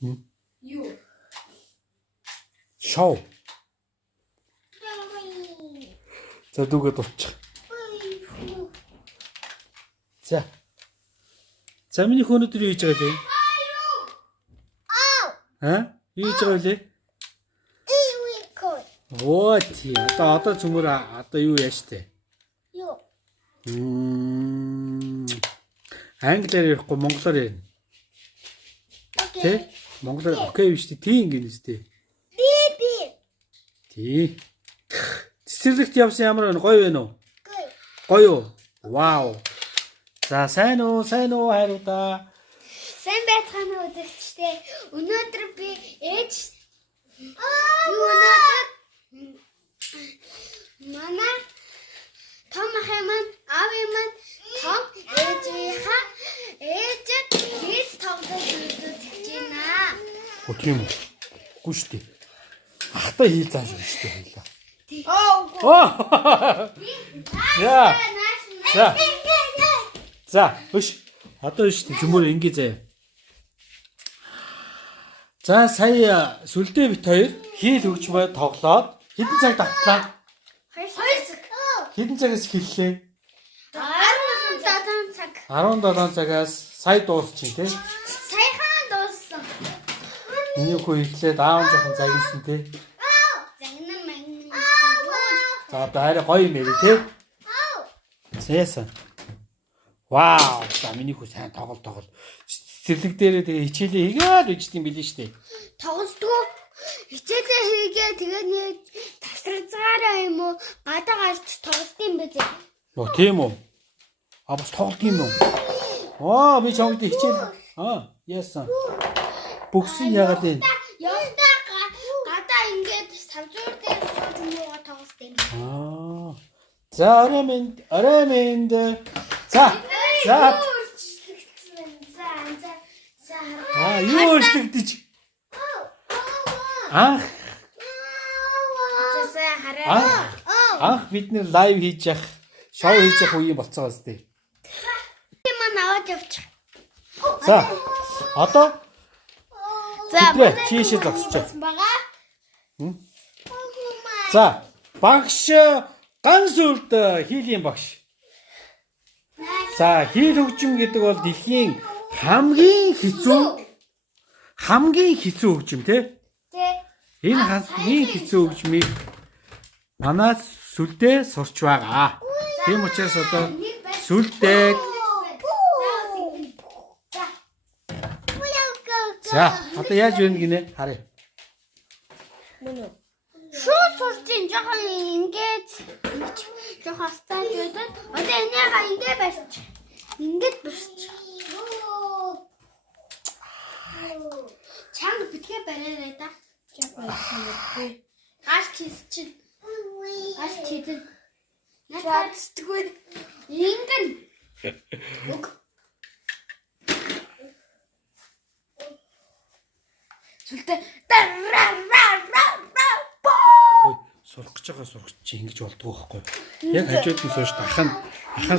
Юу? Шоу. За дүүгээ дурчих. За. За миний өнөөдөр юу хийж байгаа вэ? Юу хийж байгаа вэ? Оо тий. Одоо цөмөр одоо юу яаж тээ? Юу? Англиар ярихгүй монголоор ярина. Тэ? Монголоор окей биш тий. Тий ингэнэс тий. Би. Тий. Цэцэрлэгт явсан ямар байна? Гоё вэ нөө? Гоё юу? Вау. За сайн уу хайруудаа. Сайн байцгаана үзэгчдээ. Өнөөдөр би ээж өнөөдөр мама том ах маань аав маань том ээжийнхаа ээжэд хийж тоглож үзэж байна. Оо тийм үү? Үгүй шүү дээ. Ахтай хий зааш шүү дээ хоёлаа. За, хөш. Одоо шүү дээ цөмөр ингэ заяа. За сая сүлдээ бит хоёр хийл хөгжмөө тоглоод хэдэн цаг давтлаа? 2 цаг. Хэдэн цагаас эхэллээ? 17 цаг. 17 цагаас сая дуусчих тий. Саяхан дууссан. Миний хүү ихлээд аав жоохон загинсан тий. Загнан мэн. За одоо арай гоё юм ярив тий. Сэсэн. Вау, за миний хүү сайн тоглол. Цэцэрлэг дээрээ тэгээ хичээлээ хийгээд үждэг юм билээ шүү дээ. Тоглолтгүй хичээлээ хийгээ тэгээ нэг тасралцгаараа юм уу гадаа гарч тоглолт юм бэ. Оо тийм үү. Бас тоглолт юм уу? Оо би чамд хичээл. Яасан. Бүгсэн яагаад вэ? Явдаа гадаа ингээд савзуур дээр сууж муугаа тоглолт юм. За арамэнд. За. Юу өөрчлөгдөж? Анх бид нэр лайв хийж явах, шоу хийж явах үеийн болцоо бас тээ. Тийм аваад явчих. За. Одоо чийшээ зогсчих. За, багш ганц үлд хийлийн багш. За, хийл хөгжим гэдэг бол дэлхийн хамгийн хэцүү хөгжим тий. Энэ хамгийн хэцүү хөгжмийг манай сүлдээ сурч байгаа. Тийм учраас одоо сүлдээг за одоо яаж вэ гинэ харъя. Шууд сурчин жоохон ингээд жоохон стайл гэдэг. Одоо энийгээ ингээд барьчих. Ингээд барьчих. Чанга битгээ бариараа да. Гаш чисчин. Гаш чидэн. Надад ингэн. Сүлдээ Сурах гэж байгаа чи ингэж болдгоо байхгүй. Яг хажууд нь сууж ахын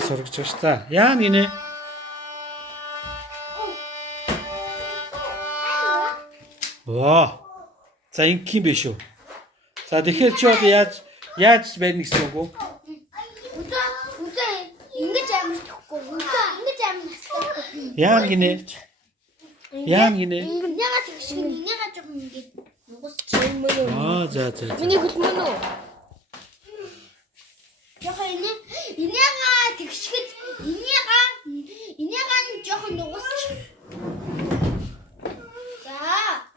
сургаж байгаа ш та. Яа гинэ? Оо. За ингийн биш үү? За тэгэхээр чи одоо яаж байна гэсэн үг үү? Үгүй ингэж амарчихгүй. Ингэж амарчихгүй. Яа гинэ? Яга тэгш яга жоохон ингэж нугасч юм уу? За. Миний хөдөлмөн үү? Яхаа инега тэгшгэд инега жоохон нугасч. За,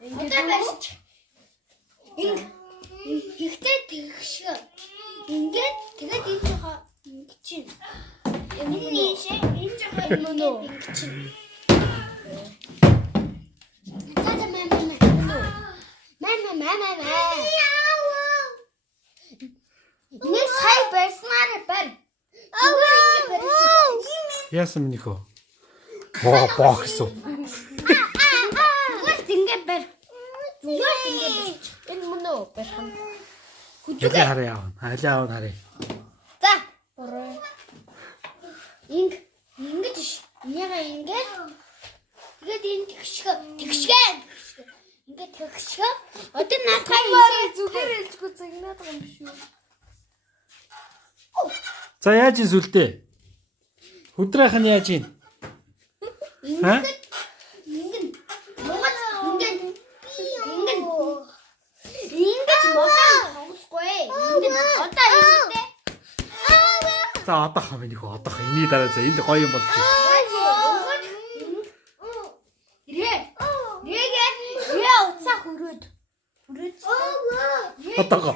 одоо барьж. Ихтэй тэгшгэ. Ингээд тэгээд энэ жоохон ингэчин. Энэ жоохон юм уу? Ингэчин. Нэг сая барьснаар барь. Яасан минийх үү? Боо гэсэн. Зүгээр ингэ барь. Энэ мөн үү барих юм. Хэдэ харъя аа. Халиа аваад харъя. За. Ингэж яга ингэж. Тэгээд энэ тэгшгэ. Тэгшээ. Одоо наадхаа зүгээр хэлжгүй загнаад байгаа юм биш үү? За яаж ин сүлдээ? Хүдрэх нь яаж ин? Ха? Ингэн. Монгол ингэн. Ингэж монгол тоглохгүй. Ингэн одоо ингэдэ. За одоо хам энэ хөө одоо эний дараа за энд гоё юм болж байна. Ирээ уцаа хөрөөд. Одоо.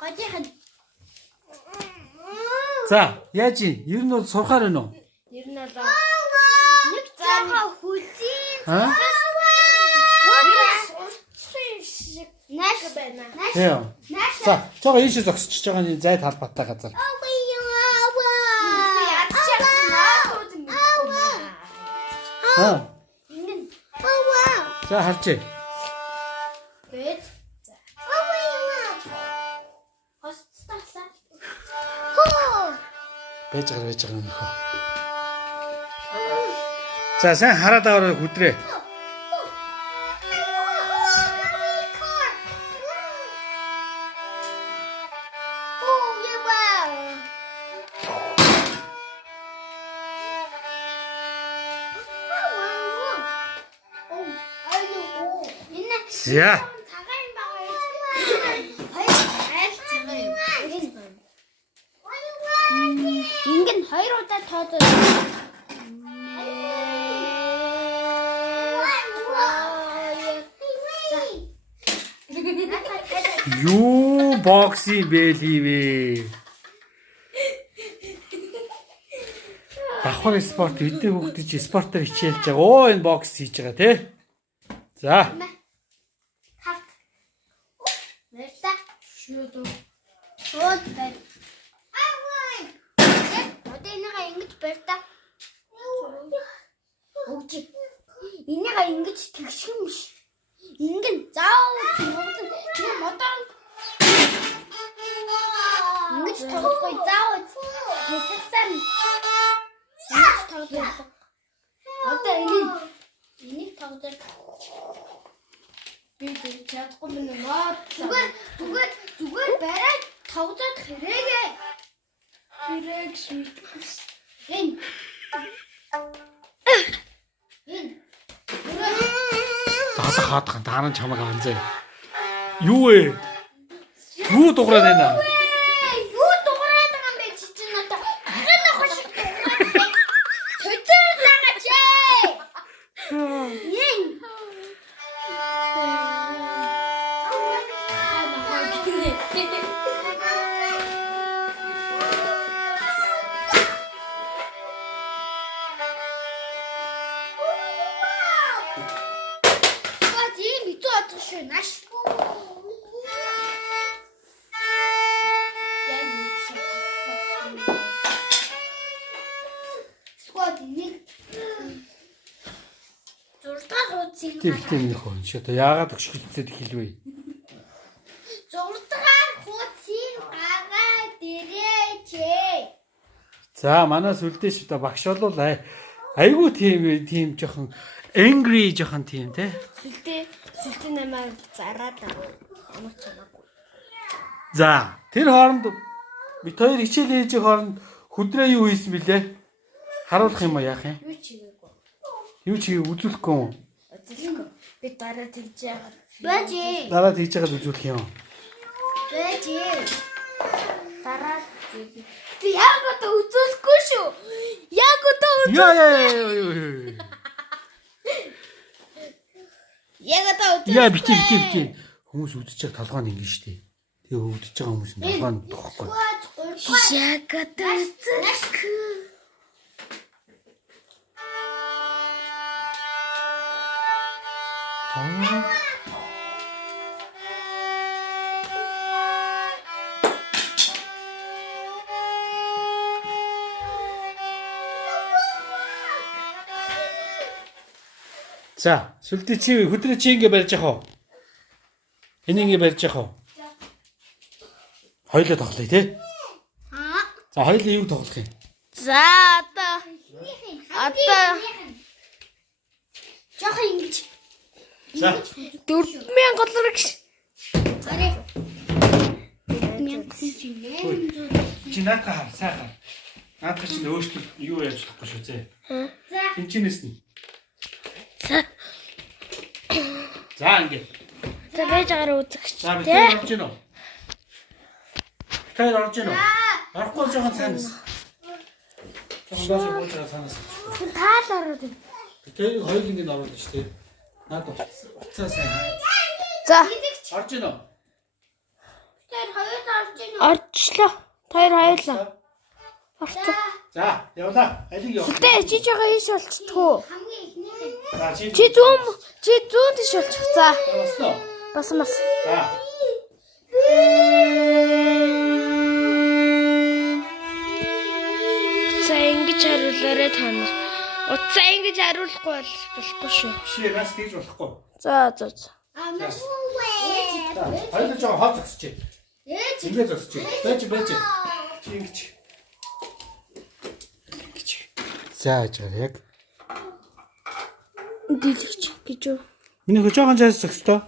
Гожихан. За яаж ин? Ер нь бол сурахаар байна уу? Ер нь бол Нэг цагаа хүлзийн. Ха? Нааш байна. Яа. За жоо ийшээ зогсчихж байгаа нь зай талбайтай газар. Ха. За харчээ. Гэт. Хостаасаа. Байж байгаа нөхөө. За сайн хараад аваарай хүдрээ. За. Ингэн 2 удаа тоодоо. Юу бокси бэливэ. Давхар спорт хэдий хүүхдэж спортоор хичээлж байгаа. Оо энэ бокс хийж байгаа тий. За. Мерта. шууд Шууд бай. Одоо энийгээ ингэж барьта. Өгч. Энийгээ ингэж тэгших юм биш. Ингэн заав тийм модон. Ингэж тоглохгүй заав. Мэдсэн. Ингэж тоглох. Одоо энийг тоглож би чадахгүй минь мод зүгээр бариад тоглоод хэрэгээ. хэрэг шиг Энэ. Хаад таан чамаг анзаа. Юу вэ? Юу дуурайд байна? Юу дуурайд байгаа юм бэ чи чинь одоо гэн охш. Сөдөр лагаач. Ин. Наш. Скот нэг зурдаа хуудсыг Тэгтээ нөхөө. Чи одоо яагаад өгшөлтөд хэлвэ? зурдаа хуудсыг гагаа дээрээч. За манай сүлдээч одоо багш болов айгуу тийм жоохон angry жоохон тийм те. Сүлтээ намайг зараад амаач чамаагүй. За тэр хооронд бид хоёр хичээл хийж хооронд хүдрээ юу хийсэн бilé? Харуулах юм уу яах юм? Юу чигээгүй. Юу чи үзүүлэхгүй юм? Үзүүлэхгүй. Би дараа тэгж яагаад. Бажи. Дараа тэгж яагаад үзүүлэх юм? Бажи. Дараа Ти яг одоо үзүүлэхгүй шүү. Яг одоо Яа. яг одоо Яа бити. Хүмүүс үдчих толгойн ингэ штий. Тэгээ өвдөж байгаа хүмүүс нь толгойн тохгүй. яг одоо үзүүлэхгүй. За, сүлдээ чи хөдрөө чи ингэ барьж яах вэ? Энийг ингэ барьж яах вэ? Хоёлоо тоглоё тий. За, хоёлоо юу тоглох юм? За одоо Жохон ингэж. За. 4000 доллар гэж. Арай. 1000 чинь 800. Чи наадхаа хаа, сайхан. Наадхаа чинь өөрчлөлт юу яаж болохгүй шүү зэ. За. Тинчнээс нь. За ингэ. За байж агаар үзэгч. За битээр орж гинөө. Битээр орж гинөө. Орохгүй жоохон цаанаас. Жоохон доош бууж цаанаас. Таал ороод байна. Битээр хоёул ингэ оруулж шүү дээ. Наад уцаа сайн. За Орж гинөө. Тэр хоёрт орж ийн. орчлоо. Хоёр хоёулаа. Орцоо. За явлаа. Алиг яв. Тэ чи жоо ийш болчихдгоо. Хамгийн ихнийх. За чи Чи зүүн тийш болчих. За яваснаа. бас. За. За ингэж хариулаарай та нар. Утсаа ингэж хариулахгүй болохгүй шүү. Шээ нас тийж болохгүй. За. Маш. За хоёул жоо хол зогсчих. Ээж. Ингээ зогсчих. Байж. Чи ингэж. За яг. Дэлгэж гэж үү? Миний хөө жоохон цаас зогсдоо.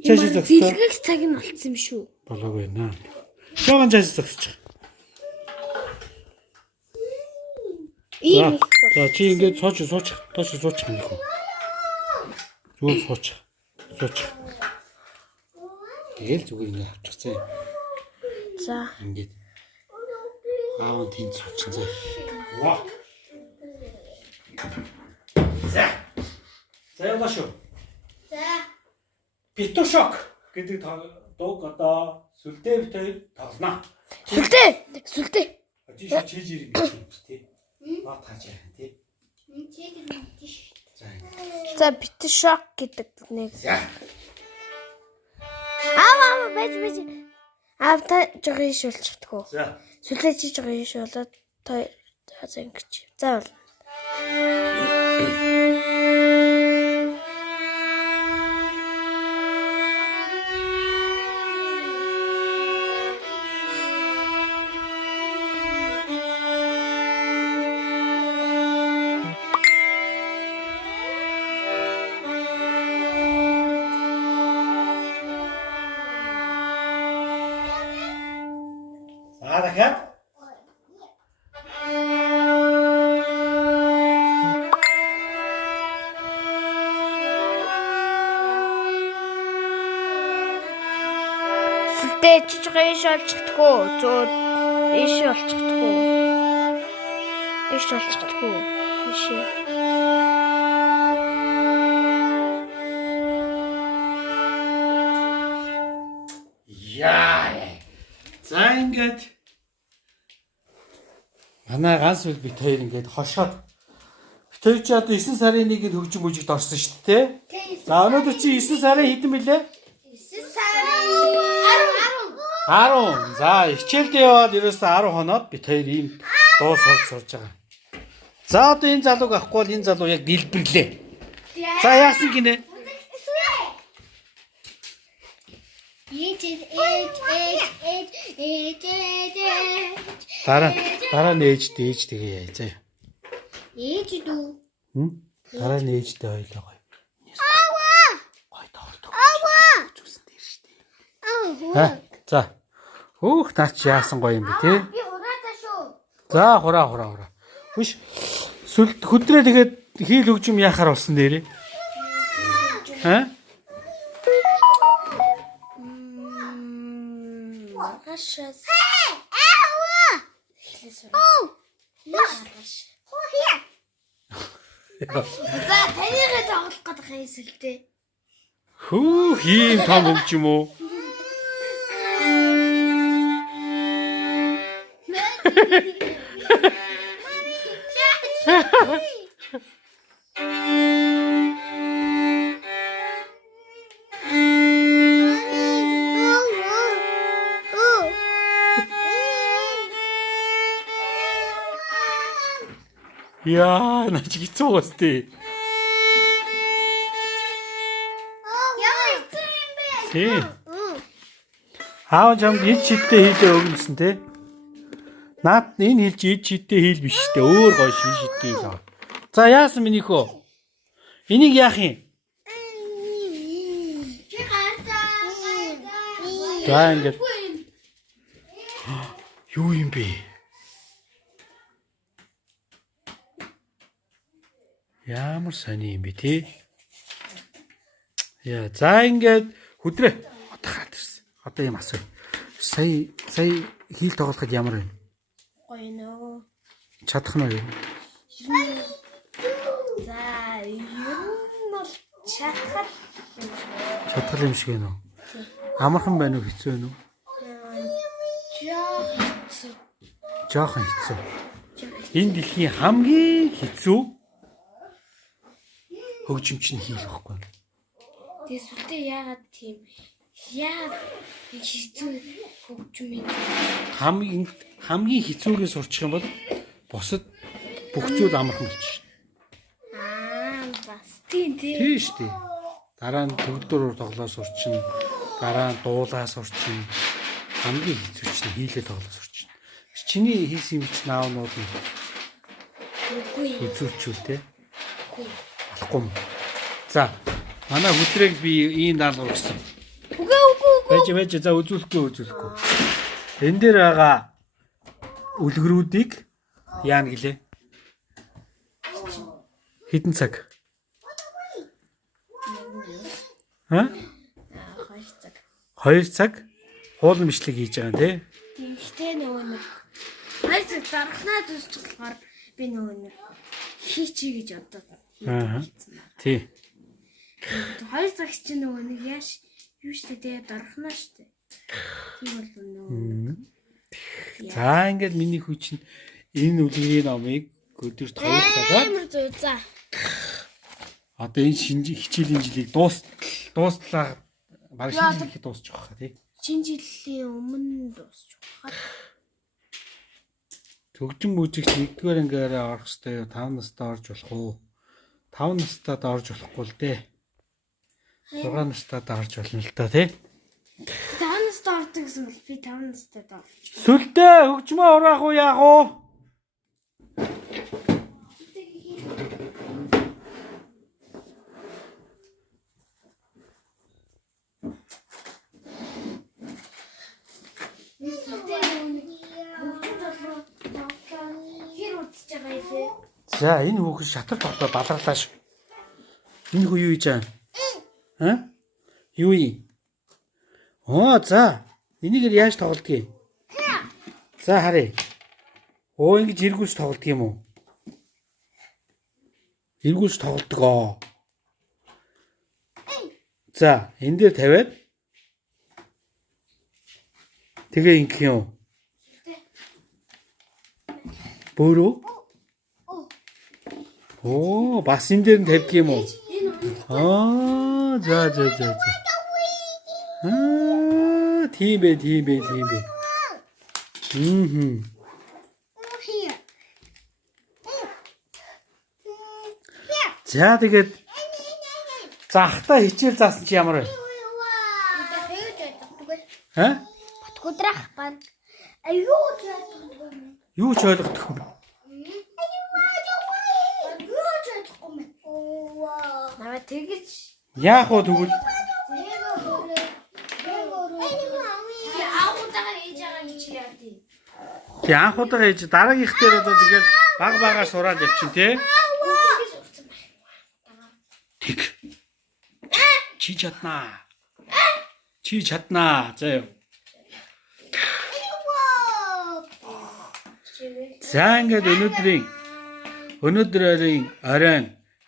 Цаас зогсдоо. Дэлгэх цаг нь болцсон юм шүү. Болоогүй наа. Жоохон цаас зогсчих. Ийм их. За чи ингээд сууч. Тоош суучих юм хөө. Зүгээр сууч. Тэгэл зүгээр ингээд авчихсан. За. Ингээд. Аав тийм суучин зэ. Ваа. За яваа шүү. За. Битушок гэдэг дууг одоо сүлдээ битээр тоглоно. Сүлдээ. Чи чиж ирэх гэж тий. Бат хаач яа тий. Чиг мэдэж. За бит шок гэдэг нэг. За. Байж. Та жоо ийш болчихдгоо. За. Сүлдээ чи жоо ийш болоод та ингэж. За бол. За дахиад. Сүлдээ чи жоо ийш болчихдгоо. Зөө ийш болчихдгоо. Ийш. Яа. За ингээд манай ганц үл бит хоёр ингээд хошоод бит хоёр ч одоо 9 сарын 1-нд хөгжим бүжигт орсон шүү дээ. За өнөөдөр чи 9 сарын хэдэн бэлээ? 9 сарын 10. 10. За хичээлдээ яваад ерөөсөө 10 хоноод бит хоёр ийм дуу сурж байгаа. За одоо энэ залууг авахгүй бол энэ залуу яг дэлбэрлээ. За яасан гинэ? Дараа нээж тэгээ яа заа. Ээж дүү. Дараа нээжтэй ойлоо гоё. Гой тоглох. Зүсэн дээр штэ. За. Хөөх наач яасан гоё юм бэ те? Би хураатаа шүү. За хураа. Хүш хөдрөө тэгээд хийл хөгжим яахаар болсон нэрээ. Маргашаас. За танийгээ тоглох гэдэг юм сүлдээ. Хүү хийм том хөгжим үү? Яа, на чи хэцүү бастэй. Ямар хэцүү юм бэ? Тий. Хаан чамд ид чидтэй хийлээ өгнөсөн те. Наад энэ хэлж ид чидтэй хийл биш те. Өөр гоё шидтэй хийл аа. За яасан минийхөө? Энийг яах юм? Чи гартаа. За ингээд юу юм бэ? Ямар сони юм бэ те? Яа, за ингээд хөдрөө. Одоо хаад ирсэн. Одоо юм асуу. Сая хийл тоглоход ямар вэ? Гоё нөө. Чадах нь юу? За, юм бол чатгал. Чадхал юм шиг байна уу? Амархан байна уу, хэцүү байна уу? Жохон хэцүү. Энэ дэлхийн хамгийн хэцүү хөгжимч нь хийх байхгүй. Тэгээс үтээ яагаад тийм хэцүү хөгжим юм. Хамгийн хэцүүгээс сурчих юм бол бусад бүх зүйл амархан болчих. Бас тийм. Тийм шүү дээ. Дараа нь төгөлдөр тоглоо сурчин, дараа нь дуулаа сурчин. Хамгийн хэцүү чинь хийлээ тоглоо сурчин. Чиний хийсэн юм чинь наавнууд нь Үгүй. үзүүлчихвэл те. Болохгүй юм. За, манай хөтрийг би ийм даалгавар өгсөн. Үгүй. Байж за үзүүлэхгүй. Энэ дээр байгаа үлгэрүүдийг яана гэлээ. Хэдэн цаг? Ха? 2 цаг хуулан бичлэг хийж байгаа тий. Тэгтээ нөгөө нэг хоёр цаг дарахнаа дүсчих болохоор би нөгөө нэг хийчихье гэж бодоод Аа. Тий. хоёр цаг чинь нөгөө нэг юу штэ тэгээ дарахнаа штэ. Тийм бол нөгөө. За ингээд миний хүү чинь энэ үлгэрийн номыг өдөрт 2 цагаар Амар зөө за. одоо энэ шинэ хичээлийн жилийг дуустлаа баг шинэ жилийг дуусчих واخа тий. Шинэ жилийн өмнө дуусчих واخа. Төгжин бүжигч 1-р ангиараа орох ёстой 5 настай орж болох уу? 5 настайд орж болохгүй л дээ. 6 настайд орж болно л та тий. 5 настай ордог гэсэн бол би 5 настай орж. Сүлдээ хөгжмөө ураах уу яах уу? За энэ хүүхэн шатар тоглоо баларлаа шүү. Энэ хүү юу хийж байгаа? Аа? Юу юм? Оо за. Энийг яаж тоглодгийг? За харъя. Оо ингэж эргүүлж тоглодог юм уу? Эргүүлж тоглодог. За энэ дээр тавиад тэгээ ингэх юм. Бөөрөө? Оо, бас энэ дээр нь тавьдаг юм уу? Аа, за. Тийм бэ. За тэгээд захтаа хичээл заасан чи ямар вэ? Ха? Батгуудрах баг. Юу ч ойлгохгүй. Наваа тэгэж Яах вэ тэгвэл? аавуудаа ээж байгаа гэж яадیں۔ Тий анхудаага ээж дараагийнх дээр одоо тэгээд баг сураад явчин тий. Тэг. Чи чаднаа. За ёо. За ингээд өнөөдрийн оройн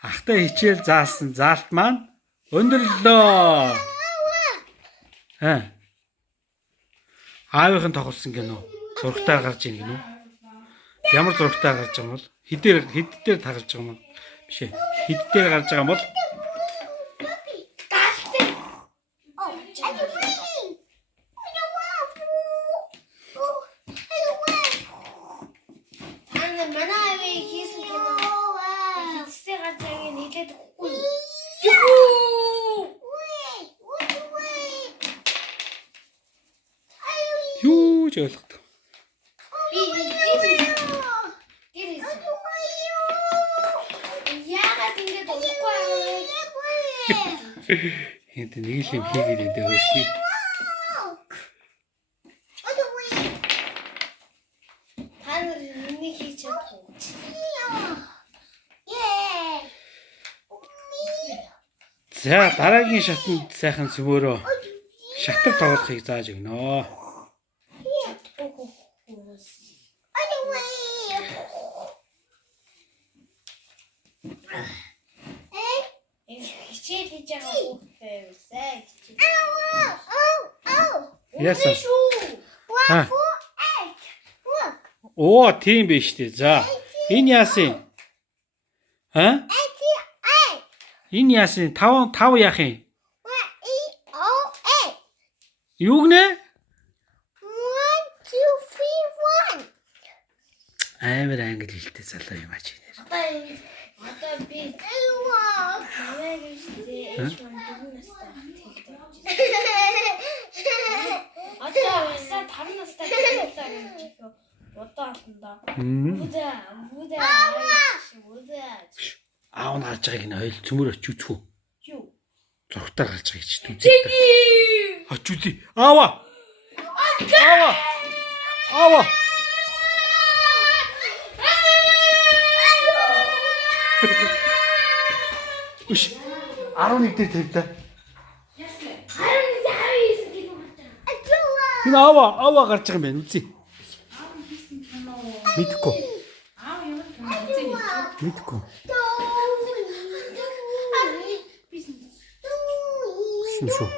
ахтай хичээл заасан заалт маань өндөрлөө. Аавынхан тоглосон гэнэ үү? Зургатаар гарч ийн гэнэ үү? Ямар зургатаар гарч байгаа юм бол хэд дээр тагалж байгаа юм бол биш ээ. Хэд дээр гарч байгаа юм бол юу ч ойлгохгүй. Яагаад ингэж болохгүй Энд нэг л юм хийгээд байдаг хөөе. Та нар энийг хийж чадах уу? За дараагийн шатанд сайхан сүмөөрөө шатар тоглохыг зааж өгнө. Хичээл хийж байгаа хүүхдээсээ хичээл. Яасан? Оо, тийм биш үү. За. Энэ яасан? Аа? Энэ яасан? 5 яах юм? Юу гэнэ? 1 2 3 1. Амар англи хэлтэй залуу юм аач нэр. Одоо би намайг ихтэй H1 4 настай хэлдэг байна. Одоо хасаа 5 настай хэлдэг юм. Бодоо олондоо. Бүдэ. Аав нь гарч байгааг нь ойл цөмөр очиж үзэх үү? Юу? Зургатаар гарч байгааг чи үзээ. Ач үзье. Аава. Үш. 11 дээр тавь та. Энэ аава гарч байгаа юм байна. Үзье. Мэдхгүй. Мэдхгүй. Шүү.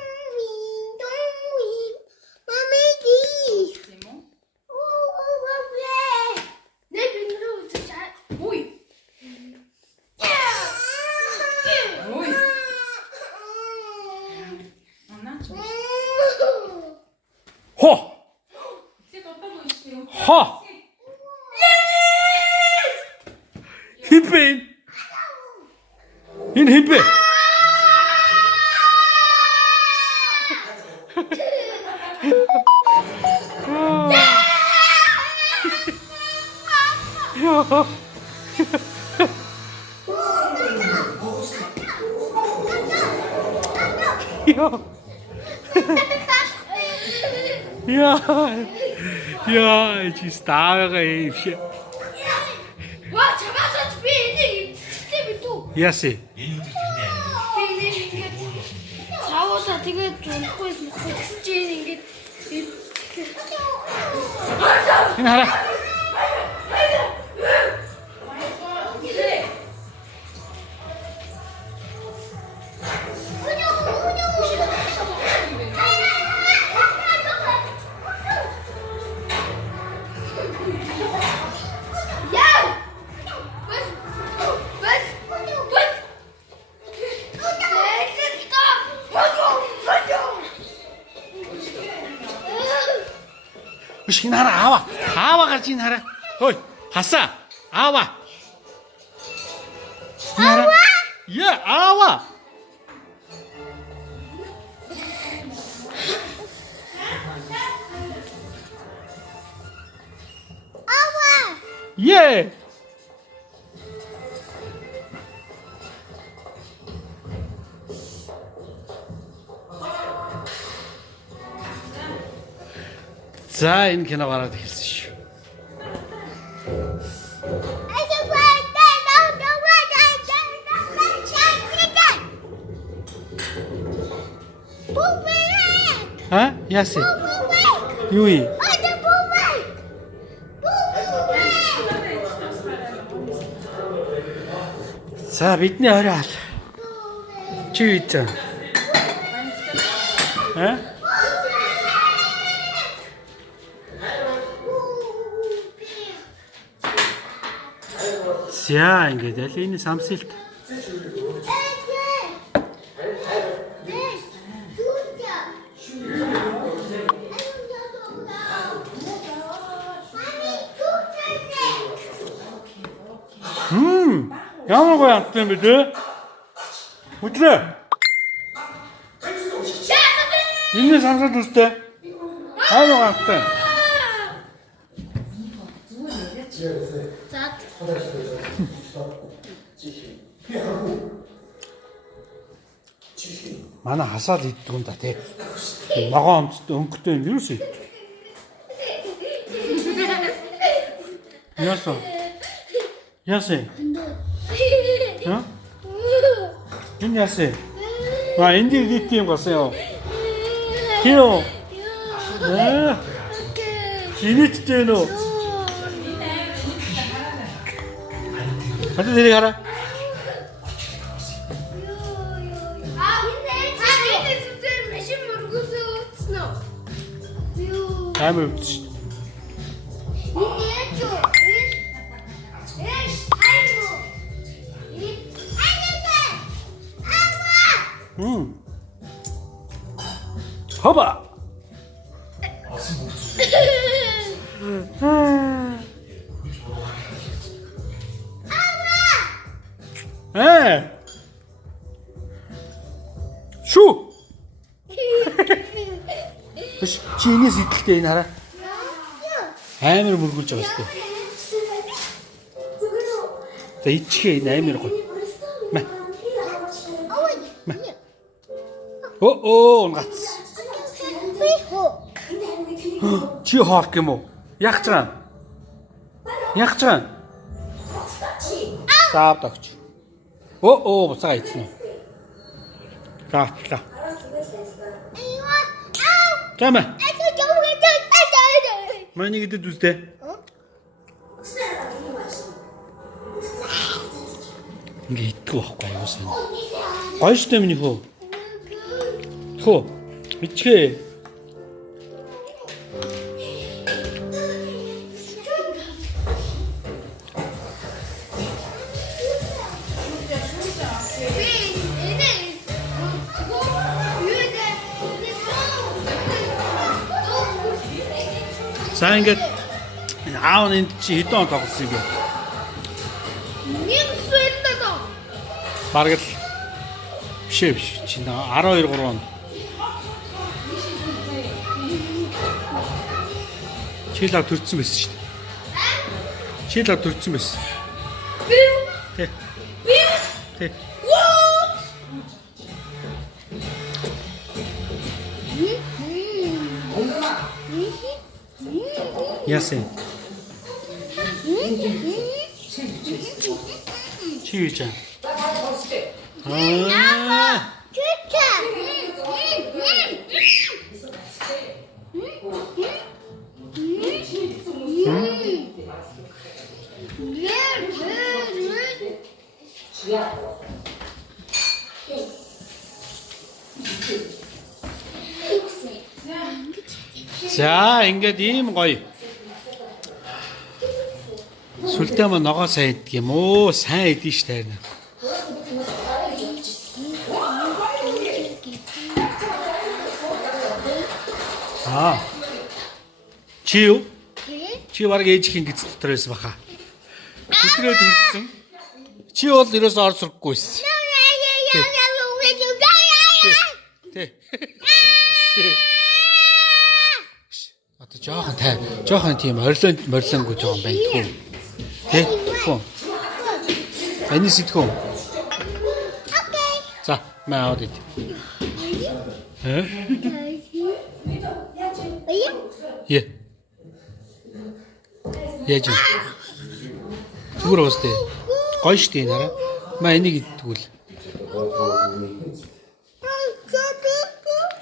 Хо. Химпэн. Энэ химпэн. Яа, чи ставага ийш. Ваа, чамаас би энийг эцэстээ битүү. Яси. Цааваа тэгээд унахгүйс мөхөж ингэж Энэ хараа. Биш энэ хараа аава гарч ийн хараа. Хөөе, хасаа. Аава. Яа, аава. Yeah. За энэ кино гараад ирсэн шүү. Ха? Яси. Юу юм? За бидний орой ал. Чи юу ийцэн? Ха? За ингээд аль энэ самсилт. Ямар гоё амттай юм бэ те? Үтлээ. Энэ самсалт үстэй. Амар амттай. Манай хасаад иддэг юм да тий. Ногоон өнгөтэй юм юу шүү. Яасан? Яасан? Хэ? Энэ яасан? Энэ дит юм гасан ёо. Тио. Инээдтэй нөө. Хатаа дэрийг хараа. Амар өвдөж шүү. Хоба. Шү. Чи энэс идэлтэй энэ хараа. Амар мөргүүлж байгаа шүү дээ. За ичхээ энэ амар гоё. Мэ. Гац. Чи хоорх юм уу? Яах гэж байгаа? Яах гэж байгаа? Саад огч. Буцаага ийцэн. Гаатлаа. Чамаа. Маний гэдэг үстэй. Ингээ идэх байхгүй юу сайн. Гоё штэ миний хөө. Хөө. Ичгээ. За ингээд аав нь чи хэдэн он тоглосон юм бэ? Нэг сүлдээ доо. Бараг л биш. Чи 12 3 он. Чи лав төрсөн байсан шүү дээ. Чи лав төрсөн байсан. Тэ. Тэ. Яасан? Чи юу чам? За ингээд ийм гоё. Сүлдээ маа ногоо сайн идэх юм уу? Сайн идэв ш тайрна. Чи юу? Чи баг ээжийн гиз дотор байсан баха. Өдрөө төрсөн. Чи бол ерөөсөө ор сурахгүйсэн. Тэ. Одоо жоохон тийм морлонгүй жоохон байна тхүү. Тэ? Тхүү. Эний сэтгүү. Окей. За, маа аваад ид. Е. Яаж вэ? Зүгээр уустай. Гоё штий нараа. Маа энийг идтгүүл.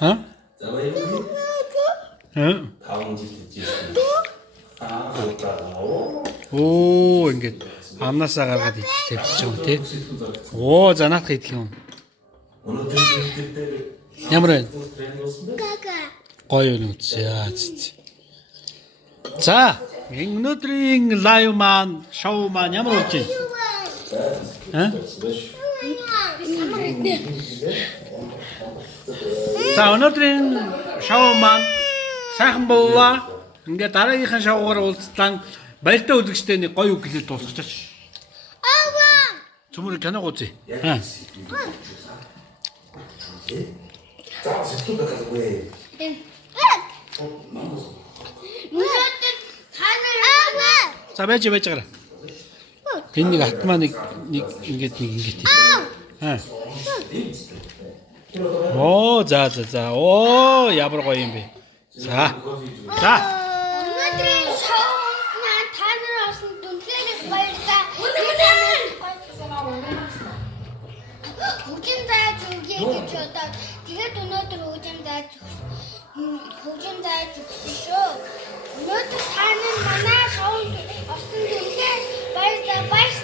Ха? Ингээд амнасаа гаргаад тавьчих юм тий. Занаах идэх юм. Ямар вэ? Гоё юм үзье. За, өнөөдрийн лайв маань, шоу маань ямар болж байна? За, өнөөдрийн шоу маань сайхан боллоо. Ингээд дараагийнхаа шоугаар уулзлаа. Баяртай үзэгчтэй нэг гоё үг хэлээд дуусгачаач. Цөмөр кино гооцъя. За байж гараа. Энэ нэг атмаа нэг ингээд. Оо за. Оо ямар гоё юм бэ. За. Өнөөдрийн шоунд маань та нар олсон дүнхээр их баярлалаа. Хөгжин зааж өгье гэж бодоод тэгээд өнөөдөр хөгжин зааж өгсөн шүү. Өнөөдөр та нар манай шоунд олсон дүнхээр баярлалаа.